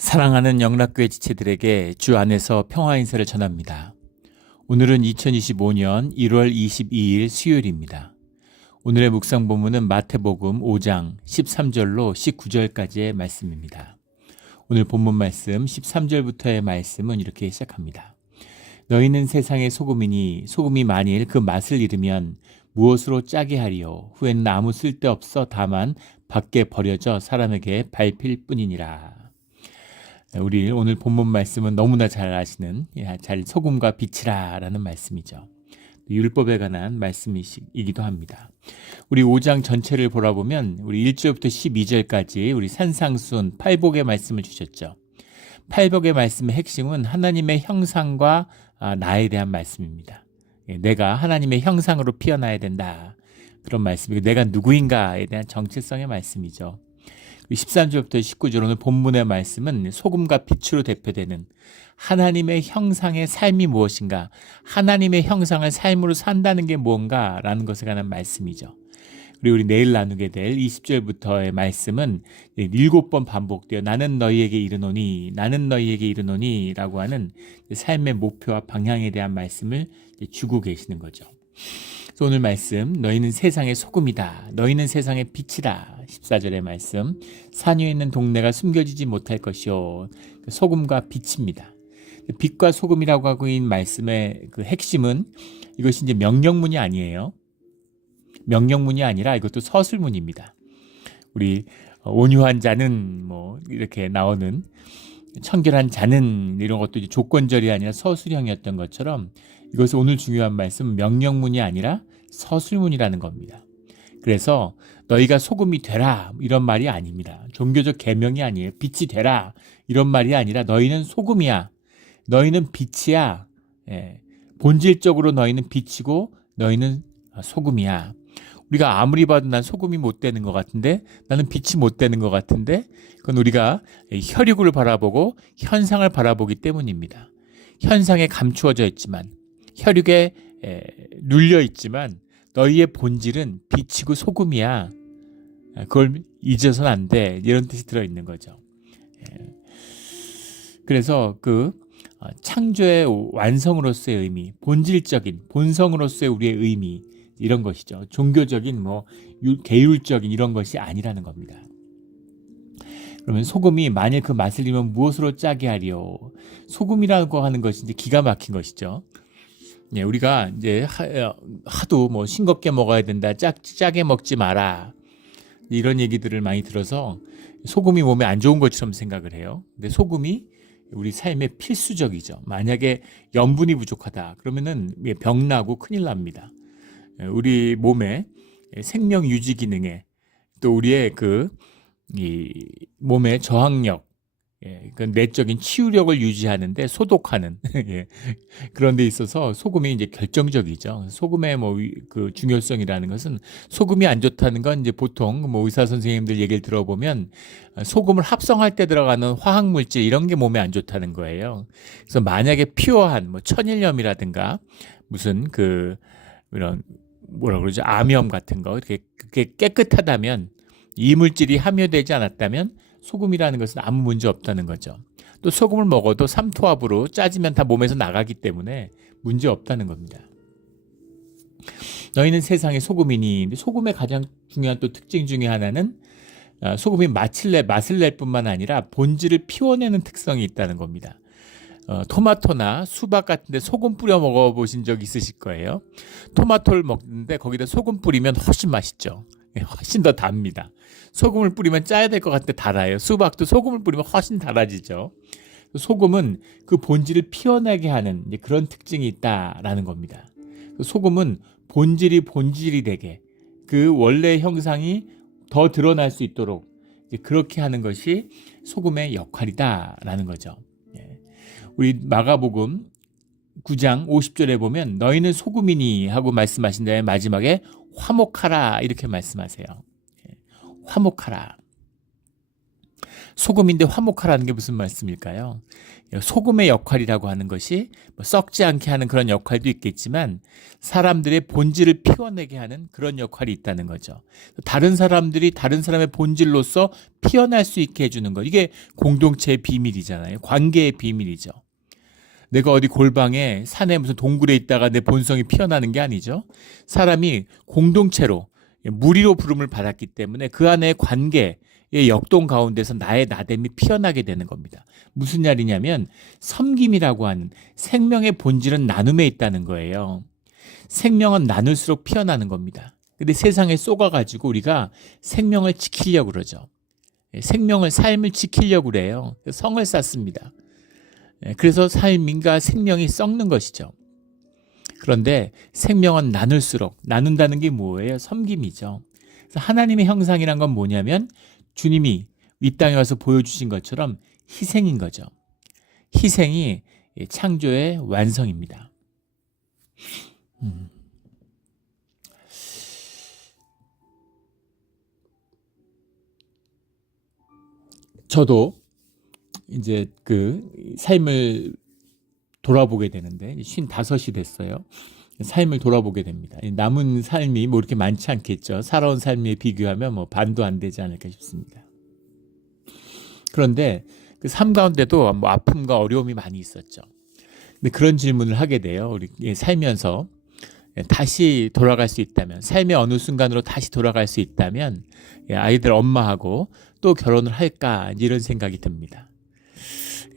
사랑하는 영락교회 지체들에게 주 안에서 평화 인사를 전합니다. 오늘은 2025년 1월 22일 수요일입니다. 오늘의 묵상 본문은 마태복음 5장 13절로 19절까지의 말씀입니다. 오늘 본문 말씀 13절부터의 말씀은 이렇게 시작합니다. 너희는 세상의 소금이니 소금이 만일 그 맛을 잃으면 무엇으로 짜게 하리요? 후에는 아무 쓸데없어 다만 밖에 버려져 사람에게 밟힐 뿐이니라. 우리 오늘 본문 말씀은 너무나 잘 아시는 잘 소금과 빛이라 라는 말씀이죠. 율법에 관한 말씀이기도 합니다. 우리 5장 전체를 보라보면 우리 1절부터 12절까지 우리 산상수훈 팔복의 말씀을 주셨죠. 팔복의 말씀의 핵심은 하나님의 형상과 나에 대한 말씀입니다. 내가 하나님의 형상으로 피어나야 된다. 그런 말씀이고 내가 누구인가에 대한 정체성의 말씀이죠. 13절부터 19절 오늘 본문의 말씀은 소금과 빛으로 대표되는 하나님의 형상의 삶이 무엇인가, 하나님의 형상을 삶으로 산다는 게 무언가라는 것에 관한 말씀이죠. 그리고 우리 내일 나누게 될 20절부터의 말씀은 7번 반복되어 나는 너희에게 이르노니 나는 너희에게 이르노니 라고 하는 삶의 목표와 방향에 대한 말씀을 주고 계시는 거죠. 오늘 말씀 너희는 세상의 소금이다. 너희는 세상의 빛이다. 14절의 말씀 산 위에 있는 동네가 숨겨지지 못할 것이요. 소금과 빛입니다. 빛과 소금이라고 하고 있는 말씀의 그 핵심은 이것이 이제 명령문이 아니에요. 명령문이 아니라 이것도 서술문입니다. 우리 온유한 자는 뭐 이렇게 나오는 청결한 자는 이런 것도 이제 조건절이 아니라 서술형이었던 것처럼 이것은 오늘 중요한 말씀은 명령문이 아니라 서술문이라는 겁니다. 그래서 너희가 소금이 되라 이런 말이 아닙니다. 종교적 계명이 아니에요. 빛이 되라 이런 말이 아니라 너희는 소금이야. 너희는 빛이야. 본질적으로 너희는 빛이고 너희는 소금이야. 우리가 아무리 봐도 난 소금이 못 되는 것 같은데 나는 빛이 못 되는 것 같은데 그건 우리가 혈육을 바라보고 현상을 바라보기 때문입니다. 현상에 감추어져 있지만 혈육에 눌려 있지만 너희의 본질은 빛이고 소금이야. 그걸 잊어서는 안 돼. 이런 뜻이 들어있는 거죠. 그래서 그 창조의 완성으로서의 의미, 본질적인 본성으로서의 우리의 의미 이런 것이죠. 종교적인 계율적인 이런 것이 아니라는 겁니다. 그러면 소금이 만일 그 맛을 잃으면 무엇으로 짜게 하리요? 소금이라고 하는 것이 이제 기가 막힌 것이죠. 우리가 이제 하도 싱겁게 먹어야 된다, 짜게 먹지 마라 이런 얘기들을 많이 들어서 소금이 몸에 안 좋은 것처럼 생각을 해요. 근데 소금이 우리 삶에 필수적이죠. 만약에 염분이 부족하다 그러면은 병나고 큰일 납니다. 우리 몸의 생명 유지 기능에 또 우리의 이 몸의 저항력, 그 내적인 치유력을 유지하는데 소독하는 그런 데 있어서 소금이 이제 결정적이죠. 소금의 그 중요성이라는 것은 소금이 안 좋다는 건 이제 보통 의사 선생님들 얘기를 들어보면 소금을 합성할 때 들어가는 화학 물질 이런 게 몸에 안 좋다는 거예요. 그래서 만약에 피어한 천일염이라든가 무슨 이런 뭐라 그러죠? 암염 같은 거 그게 깨끗하다면 이물질이 함유되지 않았다면 소금이라는 것은 아무 문제 없다는 거죠. 또 소금을 먹어도 삼투압으로 짜지면 다 몸에서 나가기 때문에 문제 없다는 겁니다. 너희는 세상의 소금이니 소금의 가장 중요한 또 특징 중에 하나는 소금이 맛을 낼 뿐만 아니라 본질을 피워내는 특성이 있다는 겁니다. 토마토나 수박 같은 데 소금 뿌려 먹어보신 적 있으실 거예요. 토마토를 먹는데 거기다 소금 뿌리면 훨씬 맛있죠. 훨씬 더 답니다. 소금을 뿌리면 짜야 될 것 같은데 달아요. 수박도 소금을 뿌리면 훨씬 달아지죠. 소금은 그 본질을 피어나게 하는 그런 특징이 있다라는 겁니다. 소금은 본질이 되게 그 원래 형상이 더 드러날 수 있도록 그렇게 하는 것이 소금의 역할이다라는 거죠. 우리 마가복음 9장 50절에 보면 너희는 소금이니 하고 말씀하신 다음에 마지막에 화목하라 이렇게 말씀하세요. 화목하라. 소금인데 화목하라는 게 무슨 말씀일까요? 소금의 역할이라고 하는 것이 뭐 썩지 않게 하는 그런 역할도 있겠지만 사람들의 본질을 피워내게 하는 그런 역할이 있다는 거죠. 다른 사람들이 다른 사람의 본질로서 피어날 수 있게 해주는 것. 이게 공동체의 비밀이잖아요. 관계의 비밀이죠. 내가 어디 골방에 산에 무슨 동굴에 있다가 내 본성이 피어나는 게 아니죠. 사람이 공동체로 무리로 부름을 받았기 때문에 그 안에 관계의 역동 가운데서 나의 나됨이 피어나게 되는 겁니다. 무슨 말이냐면 섬김이라고 하는 생명의 본질은 나눔에 있다는 거예요. 생명은 나눌수록 피어나는 겁니다. 근데 세상에 쏘가가지고 우리가 생명을 지키려고 그러죠. 생명을, 삶을 지키려고 그래요. 성을 쌓습니다. 그래서 삶인가 생명이 썩는 것이죠. 그런데 생명은 나눌수록, 나눈다는 게 뭐예요? 섬김이죠. 그래서 하나님의 형상이란 건 뭐냐면 주님이 이 땅에 와서 보여주신 것처럼 희생인 거죠. 희생이 창조의 완성입니다. 저도 이제 그 삶을 돌아보게 되는데 55이 됐어요. 삶을 돌아보게 됩니다. 남은 삶이 뭐 이렇게 많지 않겠죠. 살아온 삶에 비교하면 뭐 반도 안 되지 않을까 싶습니다. 그런데 그 삶 가운데도 뭐 아픔과 어려움이 많이 있었죠. 근데 그런 질문을 하게 돼요. 우리 살면서 다시 돌아갈 수 있다면, 삶의 어느 순간으로 다시 돌아갈 수 있다면 아이들 엄마하고 또 결혼을 할까 이런 생각이 듭니다.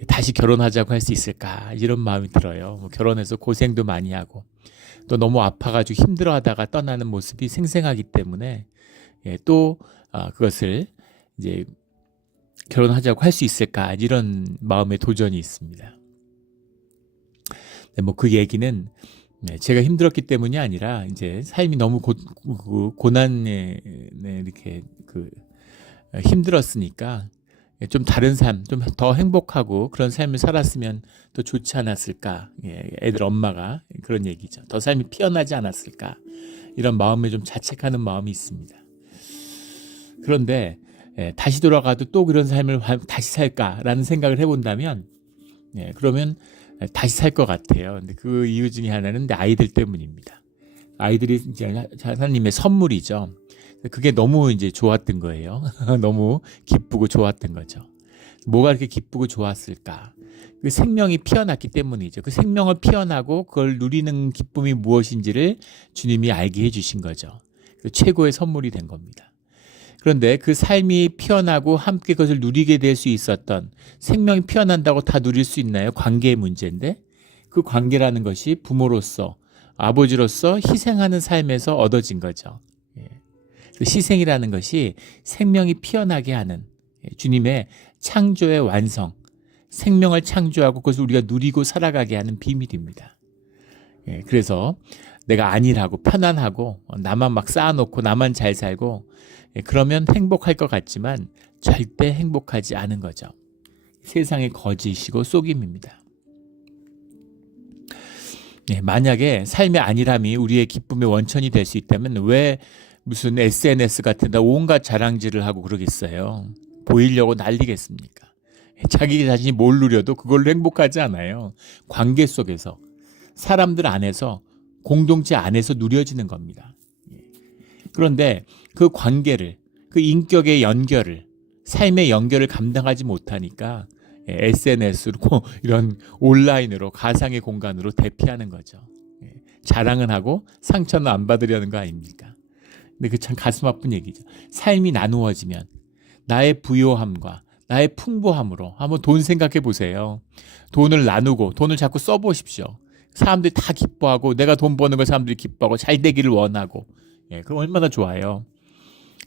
다시 결혼하자고 할 수 있을까 이런 마음이 들어요. 뭐 결혼해서 고생도 많이 하고 또 너무 아파가지고 힘들어하다가 떠나는 모습이 생생하기 때문에 또 그것을 이제 결혼하자고 할 수 있을까 이런 마음의 도전이 있습니다. 뭐 그 얘기는 제가 힘들었기 때문이 아니라 이제 삶이 너무 고난에 이렇게 힘들었으니까 좀 다른 삶, 좀 더 행복하고 그런 삶을 살았으면 더 좋지 않았을까. 애들 엄마가 그런 얘기죠. 더 삶이 피어나지 않았을까. 이런 마음에 좀 자책하는 마음이 있습니다. 그런데 다시 돌아가도 또 그런 삶을 다시 살까라는 생각을 해본다면 그러면 다시 살 것 같아요. 근데 그 이유 중에 하나는 내 아이들 때문입니다. 아이들이 이제 하나님의 선물이죠. 그게 너무 이제 좋았던 거예요. 너무 기쁘고 좋았던 거죠. 뭐가 그렇게 기쁘고 좋았을까? 그 생명이 피어났기 때문이죠. 그 생명을 피어나고 그걸 누리는 기쁨이 무엇인지를 주님이 알게 해주신 거죠. 최고의 선물이 된 겁니다. 그런데 그 삶이 피어나고 함께 그것을 누리게 될 수 있었던, 생명이 피어난다고 다 누릴 수 있나요? 관계의 문제인데 그 관계라는 것이 부모로서, 아버지로서 희생하는 삶에서 얻어진 거죠. 희생이라는 것이 생명이 피어나게 하는 주님의 창조의 완성, 생명을 창조하고 그것을 우리가 누리고 살아가게 하는 비밀입니다. 그래서 내가 안일하고 편안하고 나만 막 쌓아놓고 나만 잘 살고 그러면 행복할 것 같지만 절대 행복하지 않은 거죠. 세상의 거짓이고 속임입니다. 만약에 삶의 안일함이 우리의 기쁨의 원천이 될 수 있다면 왜 무슨 SNS 같은 데 온갖 자랑질을 하고 그러겠어요. 보이려고 난리겠습니까? 자기 자신이 뭘 누려도 그걸로 행복하지 않아요. 관계 속에서, 사람들 안에서, 공동체 안에서 누려지는 겁니다. 그런데 그 관계를, 그 인격의 연결을, 삶의 연결을 감당하지 못하니까 SNS로 이런 온라인으로, 가상의 공간으로 대피하는 거죠. 자랑은 하고 상처는 안 받으려는 거 아닙니까? 근데 그 참 가슴 아픈 얘기죠. 삶이 나누어지면 나의 부요함과 나의 풍부함으로 한번 돈 생각해 보세요. 돈을 나누고 돈을 자꾸 써보십시오. 사람들이 다 기뻐하고 내가 돈 버는 걸 사람들이 기뻐하고 잘 되기를 원하고 그럼 얼마나 좋아요.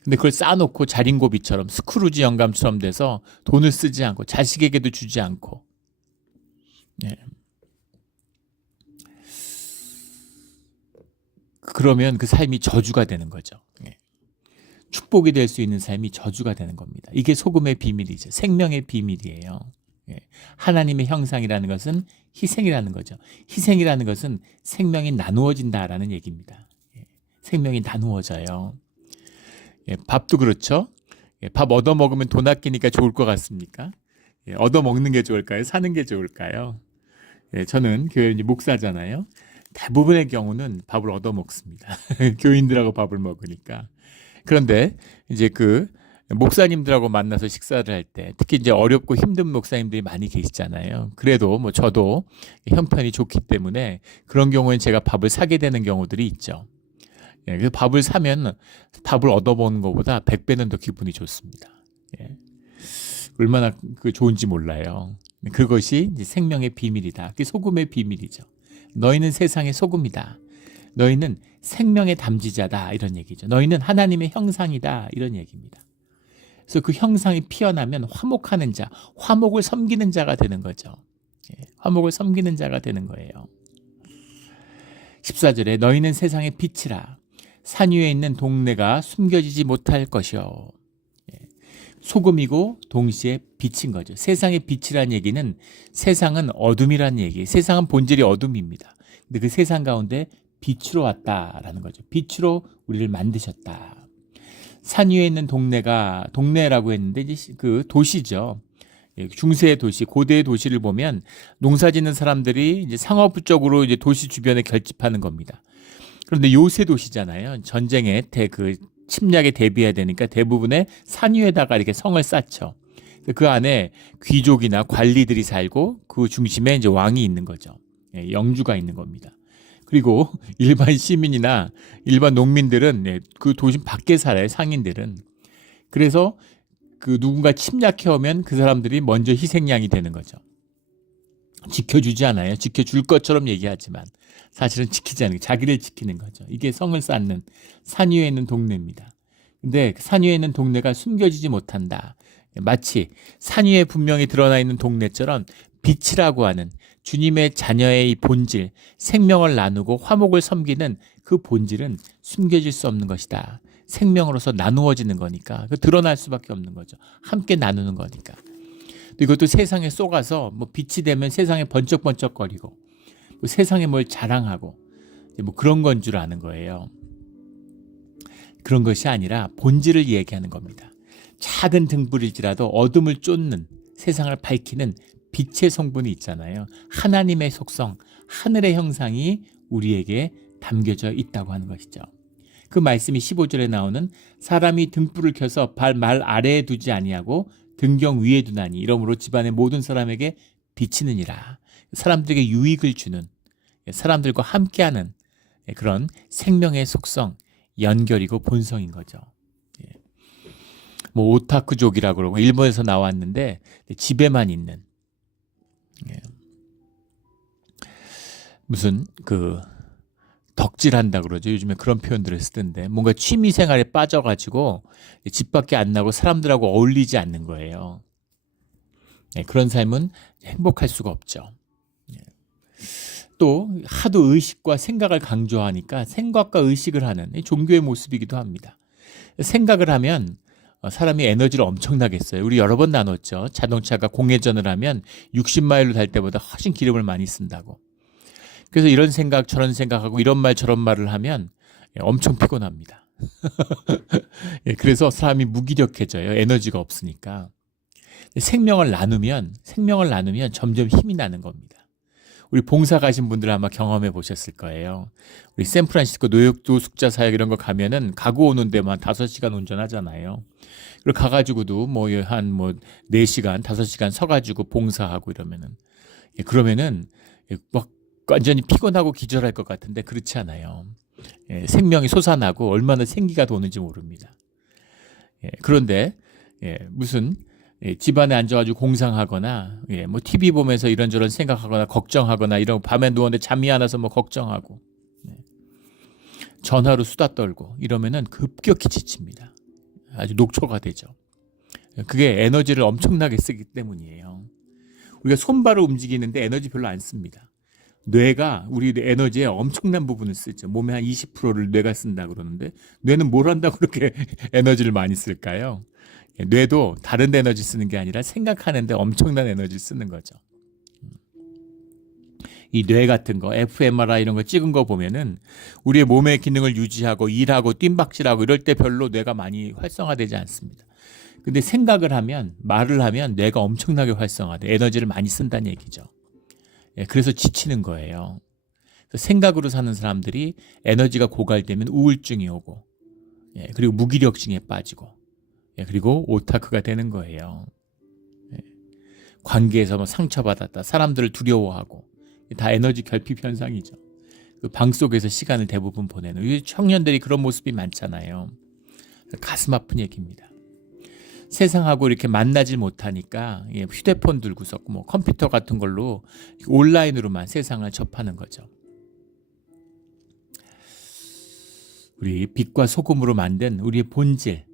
근데 그걸 쌓아놓고 자린고비처럼 스크루지 영감처럼 돼서 돈을 쓰지 않고 자식에게도 주지 않고 그러면 그 삶이 저주가 되는 거죠. 축복이 될 수 있는 삶이 저주가 되는 겁니다. 이게 소금의 비밀이죠. 생명의 비밀이에요. 하나님의 형상이라는 것은 희생이라는 거죠. 희생이라는 것은 생명이 나누어진다라는 얘기입니다. 생명이 나누어져요. 밥도 그렇죠. 밥 얻어 먹으면 돈 아끼니까 좋을 것 같습니까? 얻어 먹는 게 좋을까요? 사는 게 좋을까요? 저는 교회 이제 목사잖아요. 대부분의 경우는 밥을 얻어 먹습니다. 교인들하고 밥을 먹으니까. 그런데 이제 그 목사님들하고 만나서 식사를 할 때 특히 이제 어렵고 힘든 목사님들이 많이 계시잖아요. 그래도 뭐 저도 형편이 좋기 때문에 그런 경우엔 제가 밥을 사게 되는 경우들이 있죠. 그래서 밥을 사면 밥을 얻어먹는 것보다 100배는 더 기분이 좋습니다. 얼마나 좋은지 몰라요. 그것이 이제 생명의 비밀이다. 그게 소금의 비밀이죠. 너희는 세상의 소금이다. 너희는 생명의 담지자다. 이런 얘기죠. 너희는 하나님의 형상이다. 이런 얘기입니다. 그래서 그 형상이 피어나면 화목하는 자, 화목을 섬기는 자가 되는 거죠. 화목을 섬기는 자가 되는 거예요. 14절에 너희는 세상의 빛이라. 산 위에 있는 동네가 숨겨지지 못할 것이요. 소금이고 동시에 빛인 거죠. 세상의 빛이란 얘기는 세상은 어둠이란 얘기. 세상은 본질이 어둠입니다. 근데 그 세상 가운데 빛으로 왔다라는 거죠. 빛으로 우리를 만드셨다. 산 위에 있는 동네라고 했는데 이제 그 도시죠. 중세의 도시, 고대의 도시를 보면 농사짓는 사람들이 이제 상업적으로 이제 도시 주변에 결집하는 겁니다. 그런데 요새 도시잖아요. 전쟁에 침략에 대비해야 되니까 대부분의 산 위에다가 이렇게 성을 쌓죠. 그 안에 귀족이나 관리들이 살고 그 중심에 이제 왕이 있는 거죠. 영주가 있는 겁니다. 그리고 일반 시민이나 일반 농민들은 그 도심 밖에 살아요. 상인들은. 그래서 그 누군가 침략해 오면 그 사람들이 먼저 희생양이 되는 거죠. 지켜주지 않아요. 지켜줄 것처럼 얘기하지만 사실은 지키지 않는, 자기를 지키는 거죠. 이게 성을 쌓는 산 위에 있는 동네입니다. 근데 산 위에 있는 동네가 숨겨지지 못한다. 마치 산 위에 분명히 드러나 있는 동네처럼 빛이라고 하는 주님의 자녀의 이 본질, 생명을 나누고 화목을 섬기는 그 본질은 숨겨질 수 없는 것이다. 생명으로서 나누어지는 거니까 드러날 수밖에 없는 거죠. 함께 나누는 거니까. 이것도 세상에 쏘가서 뭐 빛이 되면 세상에 번쩍번쩍거리고 뭐 세상에 뭘 자랑하고 뭐 그런 건 줄 아는 거예요. 그런 것이 아니라 본질을 얘기하는 겁니다. 작은 등불일지라도 어둠을 쫓는, 세상을 밝히는 빛의 성분이 있잖아요. 하나님의 속성, 하늘의 형상이 우리에게 담겨져 있다고 하는 것이죠. 그 말씀이 15절에 나오는 사람이 등불을 켜서 말 아래에 두지 아니하고 등경 위에 두나니 이러므로 집안의 모든 사람에게 비치느니라. 사람들에게 유익을 주는, 사람들과 함께하는 그런 생명의 속성, 연결이고 본성인 거죠. 뭐 오타쿠족이라고 그러고 일본에서 나왔는데 집에만 있는 무슨 덕질한다 그러죠. 요즘에 그런 표현들을 쓰던데 뭔가 취미 생활에 빠져가지고 집 밖에 안 나고 사람들하고 어울리지 않는 거예요. 그런 삶은 행복할 수가 없죠. 또 하도 의식과 생각을 강조하니까 생각과 의식을 하는 종교의 모습이기도 합니다. 생각을 하면 사람이 에너지를 엄청나게 써요. 우리 여러 번 나눴죠. 자동차가 공회전을 하면 60마일로 달 때보다 훨씬 기름을 많이 쓴다고. 그래서 이런 생각 저런 생각하고 이런 말 저런 말을 하면 엄청 피곤합니다. 그래서 사람이 무기력해져요. 에너지가 없으니까. 생명을 나누면 점점 힘이 나는 겁니다. 우리 봉사 가신 분들 아마 경험해 보셨을 거예요. 우리 샌프란시스코 노숙자 사역 이런 거 가면은 가고 오는 데만 5시간 운전하잖아요. 그리고 가가지고도 한 4시간, 5시간 서가지고 봉사하고 그러면은 막 완전히 피곤하고 기절할 것 같은데 그렇지 않아요. 생명이 솟아나고 얼마나 생기가 도는지 모릅니다. 그런데 무슨 집안에 앉아가지고 공상하거나 뭐 TV 보면서 이런저런 생각하거나 걱정하거나 이런 밤에 누웠는데 잠이 안 와서 뭐 걱정하고 전화로 수다 떨고 이러면은 급격히 지칩니다. 아주 녹초가 되죠. 그게 에너지를 엄청나게 쓰기 때문이에요. 우리가 손발을 움직이는데 에너지 별로 안 씁니다. 뇌가 우리 에너지의 엄청난 부분을 쓰죠. 몸의 한 20%를 뇌가 쓴다 그러는데 뇌는 뭘 한다고 그렇게 에너지를 많이 쓸까요? 뇌도 다른 데 에너지 쓰는 게 아니라 생각하는데 엄청난 에너지를 쓰는 거죠. 이 뇌 같은 거, fMRI 이런 거 찍은 거 보면은 우리의 몸의 기능을 유지하고 일하고 뜀박질하고 이럴 때 별로 뇌가 많이 활성화되지 않습니다. 근데 생각을 하면, 말을 하면 뇌가 엄청나게 활성화돼. 에너지를 많이 쓴다는 얘기죠. 그래서 지치는 거예요. 생각으로 사는 사람들이 에너지가 고갈되면 우울증이 오고, 그리고 무기력증에 빠지고, 그리고 오타쿠가 되는 거예요. 관계에서 뭐 상처받았다, 사람들을 두려워하고, 다 에너지 결핍 현상이죠. 그 방 속에서 시간을 대부분 보내는, 청년들이 그런 모습이 많잖아요. 가슴 아픈 얘기입니다. 세상하고 이렇게 만나질 못하니까 휴대폰 들고서 뭐 컴퓨터 같은 걸로 온라인으로만 세상을 접하는 거죠. 우리 빛과 소금으로 만든 우리의 본질,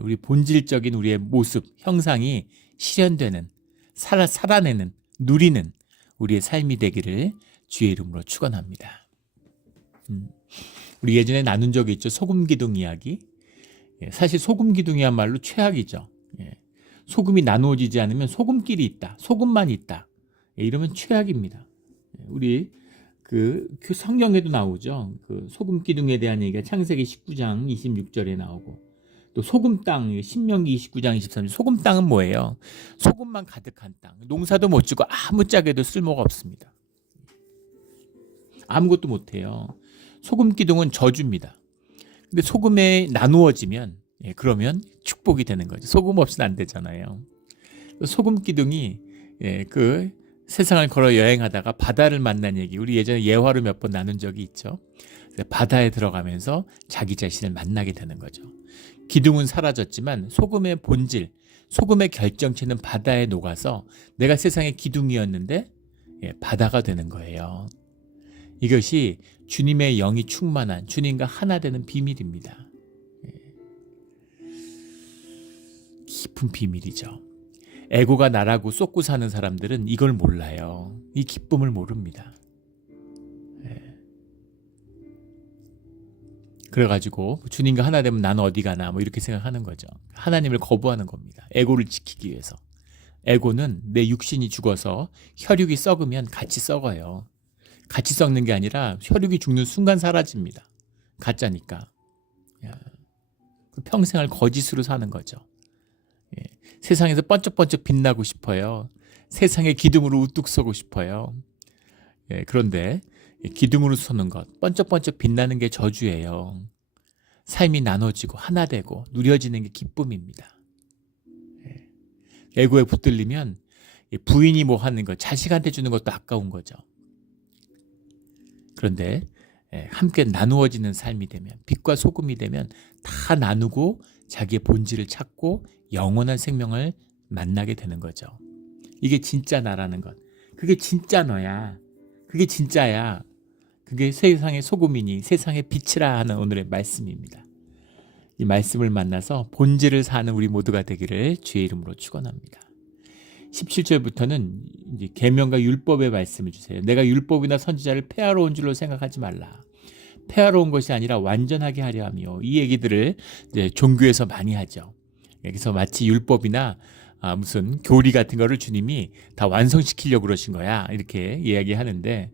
우리 본질적인 우리의 모습, 형상이 실현되는, 살아내는, 누리는 우리의 삶이 되기를 주의 이름으로 축원합니다. 우리 예전에 나눈 적이 있죠. 소금기둥 이야기. 사실 소금기둥이야말로 최악이죠. 소금이 나누어지지 않으면 소금끼리 있다, 소금만 있다, 이러면 최악입니다. 우리 그 성경에도 나오죠. 그 소금기둥에 대한 얘기가 창세기 19장 26절에 나오고, 또 소금 땅 신명기 29장 23절. 소금 땅은 뭐예요? 소금만 가득한 땅. 농사도 못 지고 아무짝에도 쓸모가 없습니다. 아무것도 못해요. 소금기둥은 저주입니다. 근데 소금에 나누어지면 그러면 축복이 되는 거죠. 소금 없이는 안 되잖아요. 소금기둥이 그 세상을 걸어 여행하다가 바다를 만난 얘기, 우리 예전에 예화로 몇 번 나눈 적이 있죠. 바다에 들어가면서 자기 자신을 만나게 되는 거죠. 기둥은 사라졌지만 소금의 본질, 소금의 결정체는 바다에 녹아서 내가 세상의 기둥이었는데 바다가 되는 거예요. 이것이 주님의 영이 충만한, 주님과 하나 되는 비밀입니다. 깊은 비밀이죠. 에고가 나라고 쏟고 사는 사람들은 이걸 몰라요. 이 기쁨을 모릅니다. 그래가지고 주님과 하나 되면 나는 어디 가나 뭐 이렇게 생각하는 거죠. 하나님을 거부하는 겁니다. 에고를 지키기 위해서. 에고는 내 육신이 죽어서 혈육이 썩으면 같이 썩어요. 같이 썩는 게 아니라 혈육이 죽는 순간 사라집니다. 가짜니까. 평생을 거짓으로 사는 거죠. 세상에서 번쩍번쩍 빛나고 싶어요. 세상의 기둥으로 우뚝 서고 싶어요. 그런데 기둥으로 서는 것, 번쩍번쩍 빛나는 게 저주예요. 삶이 나눠지고 하나 되고 누려지는 게 기쁨입니다. 에고에 붙들리면 부인이 뭐 하는 것, 자식한테 주는 것도 아까운 거죠. 그런데 함께 나누어지는 삶이 되면, 빛과 소금이 되면 다 나누고 자기의 본질을 찾고 영원한 생명을 만나게 되는 거죠. 이게 진짜 나라는 것. 그게 진짜 너야. 그게 진짜야. 그게 세상의 소금이니 세상의 빛이라 하는 오늘의 말씀입니다. 이 말씀을 만나서 본질을 사는 우리 모두가 되기를 주의 이름으로 축원합니다. 17절부터는 이제 계명과 율법의 말씀을 주세요. 내가 율법이나 선지자를 폐하러 온 줄로 생각하지 말라. 폐하러 온 것이 아니라 완전하게 하려 하며, 이 얘기들을 이제 종교에서 많이 하죠. 여기서 마치 율법이나 무슨 교리 같은 거를 주님이 다 완성시키려고 그러신 거야, 이렇게 이야기하는데,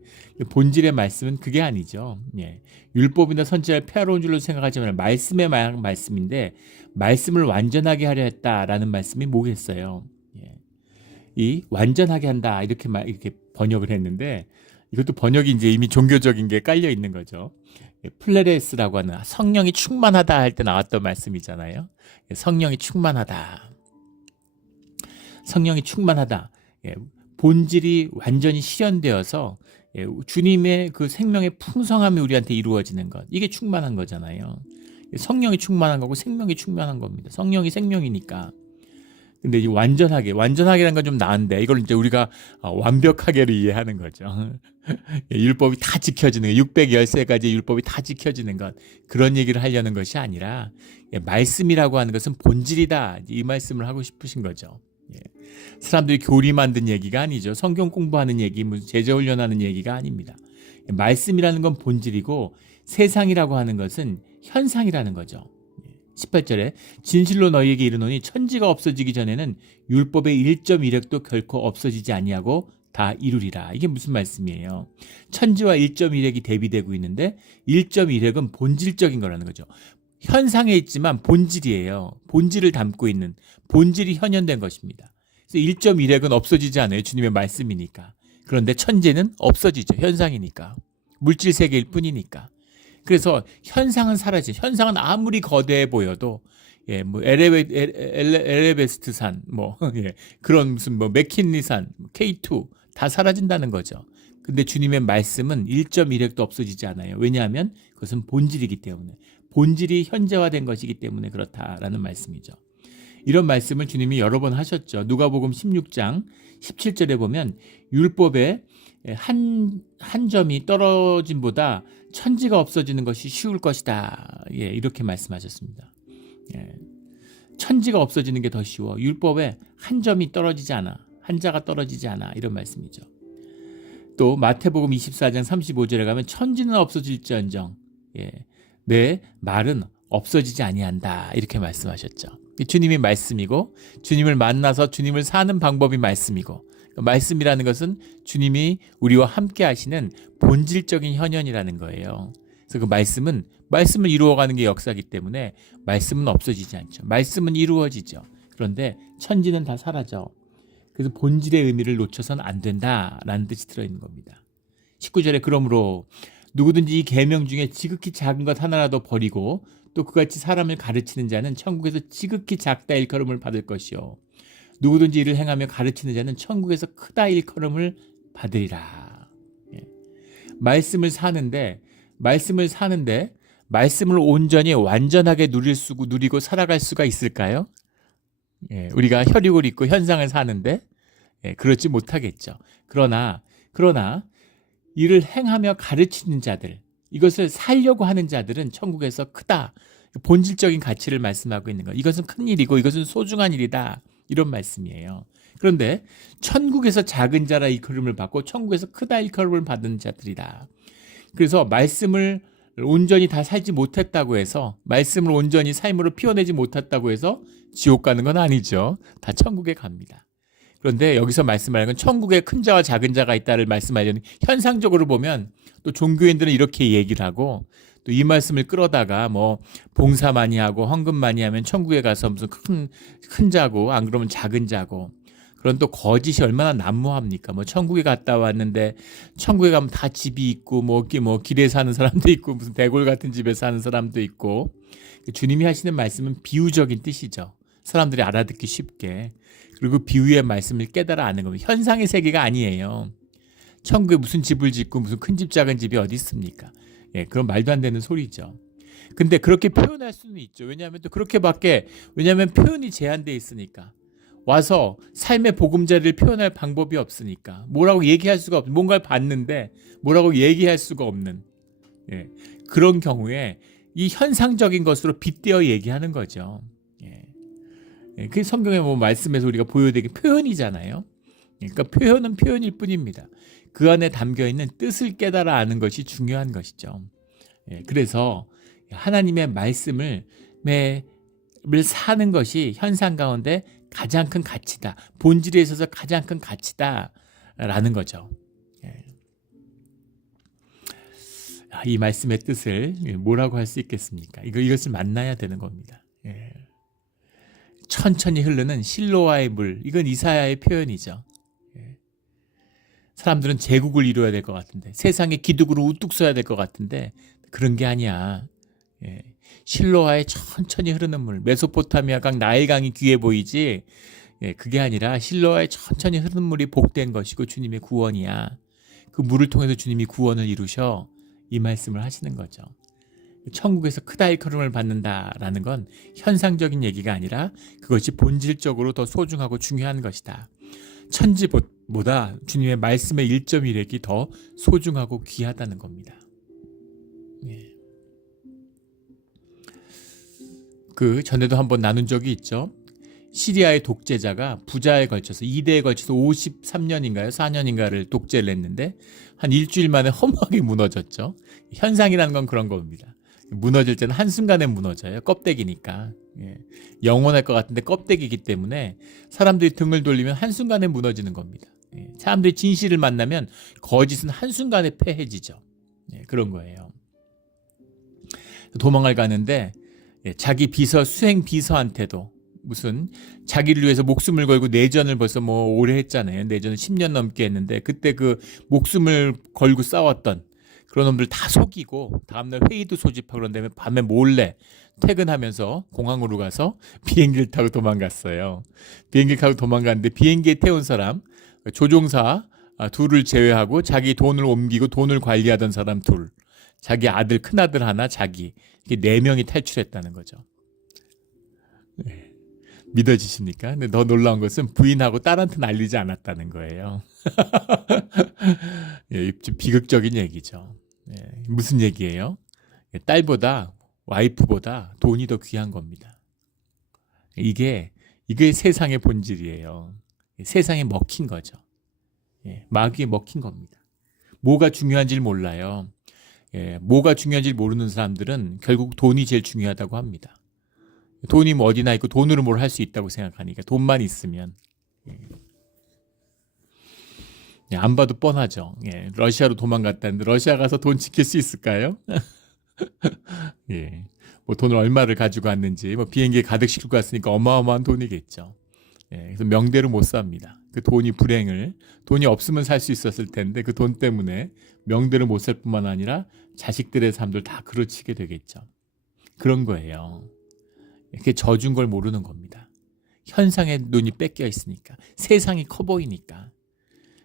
본질의 말씀은 그게 아니죠. 율법이나 선지자를 폐하러 온 줄로 생각하지 말라. 말씀의 말씀인데 말씀을 완전하게 하려 했다라는 말씀이 뭐겠어요? 이 완전하게 한다 이렇게 번역을 했는데, 이것도 번역이 이제 이미 종교적인 게 깔려 있는 거죠. 플레레스라고 하는 성령이 충만하다 할 때 나왔던 말씀이잖아요. 성령이 충만하다. 성령이 충만하다. 본질이 완전히 실현되어서 주님의 그 생명의 풍성함이 우리한테 이루어지는 것. 이게 충만한 거잖아요. 성령이 충만한 거고 생명이 충만한 겁니다. 성령이 생명이니까. 근데 이 완전하게라는 건 좀 나은데, 이걸 이제 우리가 완벽하게로 이해하는 거죠. 율법이 다 지켜지는 것, 613가지 율법이 다 지켜지는 것, 그런 얘기를 하려는 것이 아니라 말씀이라고 하는 것은 본질이다, 이 말씀을 하고 싶으신 거죠. 사람들이 교리 만든 얘기가 아니죠. 성경 공부하는 얘기, 무슨 제자훈련하는 얘기가 아닙니다. 말씀이라는 건 본질이고 세상이라고 하는 것은 현상이라는 거죠. 18절에 진실로 너희에게 이르노니 천지가 없어지기 전에는 율법의 1.1획도 결코 없어지지 아니하고 다 이루리라. 이게 무슨 말씀이에요? 천지와 1.1획이 대비되고 있는데 1.1획은 본질적인 거라는 거죠. 현상에 있지만 본질이에요. 본질을 담고 있는, 본질이 현현된 것입니다. 그래서 1.1핵은 없어지지 않아요. 주님의 말씀이니까. 그런데 천지는 없어지죠. 현상이니까. 물질 세계일 뿐이니까. 그래서 현상은 사라지죠. 현상은 아무리 거대해 보여도 뭐 에베레스트산 그런 무슨 뭐 맥킨리산, K2 다 사라진다는 거죠. 근데 주님의 말씀은 1.1핵도 없어지지 않아요. 왜냐하면 그것은 본질이기 때문에, 본질이 현재화된 것이기 때문에 그렇다라는 말씀이죠. 이런 말씀을 주님이 여러 번 하셨죠. 누가복음 16장 17절에 보면 율법에 한 점이 떨어짐보다 천지가 없어지는 것이 쉬울 것이다. 이렇게 말씀하셨습니다. 천지가 없어지는 게 더 쉬워. 율법에 한 점이 떨어지지 않아. 한자가 떨어지지 않아. 이런 말씀이죠. 또 마태복음 24장 35절에 가면 천지는 없어질지언정 내 말은 없어지지 아니한다. 이렇게 말씀하셨죠. 주님이 말씀이고, 주님을 만나서 주님을 사는 방법이 말씀이고, 말씀이라는 것은 주님이 우리와 함께 하시는 본질적인 현현이라는 거예요. 그래서 그 말씀을 이루어가는 게 역사이기 때문에 말씀은 없어지지 않죠. 말씀은 이루어지죠. 그런데 천지는 다 사라져. 그래서 본질의 의미를 놓쳐서는 안 된다라는 뜻이 들어있는 겁니다. 19절에 그러므로 누구든지 이 계명 중에 지극히 작은 것 하나라도 버리고 또 그같이 사람을 가르치는 자는 천국에서 지극히 작다 일컬음을 받을 것이요 누구든지 이를 행하며 가르치는 자는 천국에서 크다 일컬음을 받으리라. 말씀을 사는데 말씀을 온전히 완전하게 누리고 살아갈 수가 있을까요? 우리가 혈육을 입고 현상을 사는데 그렇지 못하겠죠. 그러나 이를 행하며 가르치는 자들, 이것을 살려고 하는 자들은 천국에서 크다. 본질적인 가치를 말씀하고 있는 거예요. 이것은 큰 일이고 이것은 소중한 일이다. 이런 말씀이에요. 그런데 천국에서 작은 자라 일컬음을 받고 천국에서 크다 일컬음을 받는 자들이다. 그래서 말씀을 온전히 다 살지 못했다고 해서, 말씀을 온전히 삶으로 피워내지 못했다고 해서 지옥 가는 건 아니죠. 다 천국에 갑니다. 그런데 여기서 말씀하는 건 천국에 큰 자와 작은 자가 있다를 말씀하려는, 현상적으로 보면 또 종교인들은 이렇게 얘기를 하고, 또 이 말씀을 끌어다가 뭐 봉사 많이 하고 헌금 많이 하면 천국에 가서 무슨 큰 자고, 안 그러면 작은 자고, 그런 또 거짓이 얼마나 난무합니까? 뭐 천국에 갔다 왔는데 천국에 가면 다 집이 있고 뭐 길에 사는 사람도 있고 무슨 대골 같은 집에 사는 사람도 있고. 주님이 하시는 말씀은 비유적인 뜻이죠. 사람들이 알아듣기 쉽게. 그리고 비유의 말씀을 깨달아 아는 겁니다. 현상의 세계가 아니에요. 천국에 무슨 집을 짓고 무슨 큰 집 작은 집이 어디 있습니까? 그런 말도 안 되는 소리죠. 근데 그렇게 표현할 수는 있죠. 왜냐하면 표현이 제한되어 있으니까. 와서 삶의 보금자리를 표현할 방법이 없으니까, 뭐라고 얘기할 수가 없는, 뭔가를 봤는데 뭐라고 얘기할 수가 없는 그런 경우에 이 현상적인 것으로 빗대어 얘기하는 거죠. 그게 성경의 뭐 말씀에서 우리가 보여되기 표현이잖아요. 그러니까 표현은 표현일 뿐입니다. 그 안에 담겨 있는 뜻을 깨달아 아는 것이 중요한 것이죠. 그래서 하나님의 말씀을 사는 것이 현상 가운데 가장 큰 가치다. 본질에 있어서 가장 큰 가치다라는 거죠. 이 말씀의 뜻을 뭐라고 할 수 있겠습니까? 이것을 만나야 되는 겁니다. 천천히 흐르는 실로와의 물, 이건 이사야의 표현이죠. 사람들은 제국을 이루어야 될 것 같은데, 세상에 기둥으로 우뚝 서야 될 것 같은데 그런 게 아니야. 실로와의 천천히 흐르는 물, 메소포타미아 강 나일강이 귀해 보이지, 그게 아니라 실로와의 천천히 흐르는 물이 복된 것이고 주님의 구원이야. 그 물을 통해서 주님이 구원을 이루셔. 이 말씀을 하시는 거죠. 천국에서 크다 일컬음을 받는다라는 건 현상적인 얘기가 아니라 그것이 본질적으로 더 소중하고 중요한 것이다. 천지보다 주님의 말씀의 1.1핵이 더 소중하고 귀하다는 겁니다. 그 전에도 한번 나눈 적이 있죠. 시리아의 독재자가 부자에 걸쳐서 2대에 걸쳐서 53년인가요? 4년인가를 독재를 했는데 한 일주일 만에 허무하게 무너졌죠. 현상이라는 건 그런 겁니다. 무너질 때는 한순간에 무너져요. 껍데기니까. 영원할 것 같은데 껍데기이기 때문에 사람들이 등을 돌리면 한순간에 무너지는 겁니다. 사람들이 진실을 만나면 거짓은 한순간에 패해지죠. 그런 거예요. 도망을 가는데 자기 비서, 수행 비서한테도 무슨 자기를 위해서 목숨을 걸고 내전을 벌써 오래 했잖아요. 내전을 10년 넘게 했는데 그때 그 목숨을 걸고 싸웠던 그런 놈들 다 속이고 다음날 회의도 소집하고 그런 다음에 밤에 몰래 퇴근하면서 공항으로 가서 비행기를 타고 도망갔어요. 비행기를 타고 도망갔는데 비행기에 태운 사람 조종사 둘을 제외하고 자기 돈을 옮기고 돈을 관리하던 사람 둘, 자기 아들, 큰아들 하나, 자기 이렇게 4명이 탈출했다는 거죠. 네. 믿어지십니까? 근데 더 놀라운 것은 부인하고 딸한테는 알리지 않았다는 거예요. 좀 비극적인 얘기죠. 무슨 얘기예요? 딸보다 와이프보다 돈이 더 귀한 겁니다. 이게 세상의 본질이에요. 세상에 먹힌 거죠. 마귀에 먹힌 겁니다. 뭐가 중요한지 몰라요. 뭐가 중요한지 모르는 사람들은 결국 돈이 제일 중요하다고 합니다. 돈이 어디나 있고 돈으로 뭘 할 수 있다고 생각하니까 돈만 있으면 안 봐도 뻔하죠. 러시아로 도망갔다는데 러시아 가서 돈 지킬 수 있을까요? 돈을 얼마를 가지고 왔는지 비행기에 가득 싣고 갔으니까 어마어마한 돈이겠죠. 그래서 명대로 못 삽니다. 그 돈이 돈이 없으면 살 수 있었을 텐데 그 돈 때문에 명대로 못 살 뿐만 아니라 자식들의 삶들 다 그르치게 되겠죠. 그런 거예요. 이렇게 져준 걸 모르는 겁니다. 현상에 눈이 뺏겨 있으니까, 세상이 커 보이니까.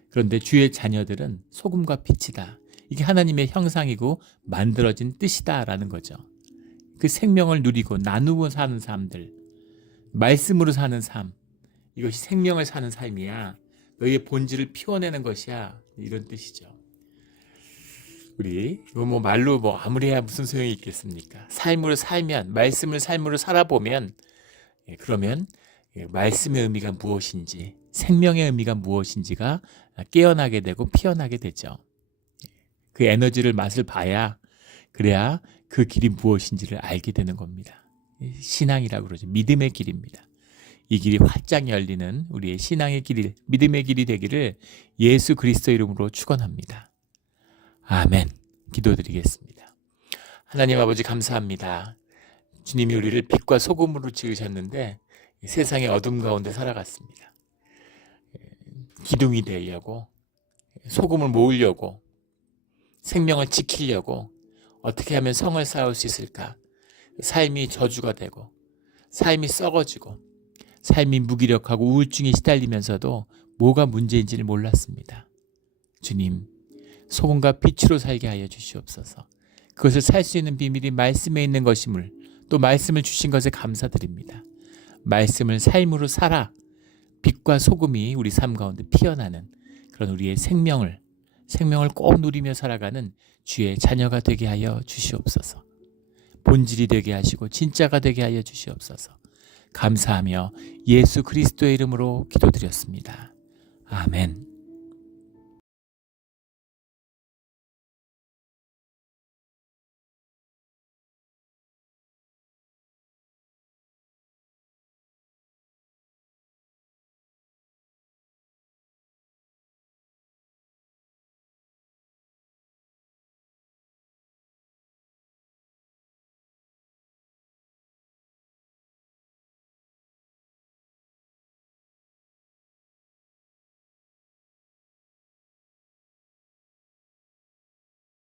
그런데 주의 자녀들은 소금과 빛이다. 이게 하나님의 형상이고 만들어진 뜻이다라는 거죠. 그 생명을 누리고 나누고 사는 삶들, 말씀으로 사는 삶, 이것이 생명을 사는 삶이야. 너희의 본질을 피워내는 것이야. 이런 뜻이죠. 우리 이거 말로 아무리 해야 무슨 소용이 있겠습니까? 삶으로 살면, 말씀을 삶으로 살아보면, 그러면 말씀의 의미가 무엇인지, 생명의 의미가 무엇인지가 깨어나게 되고 피어나게 되죠. 그 에너지를 맛을 봐야, 그래야 그 길이 무엇인지를 알게 되는 겁니다. 신앙이라고 그러죠. 믿음의 길입니다. 이 길이 활짝 열리는 우리의 신앙의 길, 믿음의 길이 되기를 예수 그리스도 이름으로 축원합니다. 아멘. 기도드리겠습니다. 하나님 아버지 감사합니다. 주님이 우리를 빛과 소금으로 지으셨는데 세상의 어둠 가운데 살아갔습니다. 기둥이 되려고, 소금을 모으려고, 생명을 지키려고 어떻게 하면 성을 쌓을 수 있을까? 삶이 저주가 되고, 삶이 썩어지고, 삶이 무기력하고 우울증에 시달리면서도 뭐가 문제인지를 몰랐습니다. 주님, 소금과 빛으로 살게 하여 주시옵소서. 그것을 살 수 있는 비밀이 말씀에 있는 것임을, 또 말씀을 주신 것에 감사드립니다. 말씀을 삶으로 살아 빛과 소금이 우리 삶 가운데 피어나는 그런 우리의 생명을 꼭 누리며 살아가는 주의 자녀가 되게 하여 주시옵소서. 본질이 되게 하시고 진짜가 되게 하여 주시옵소서. 감사하며 예수 그리스도의 이름으로 기도드렸습니다. 아멘.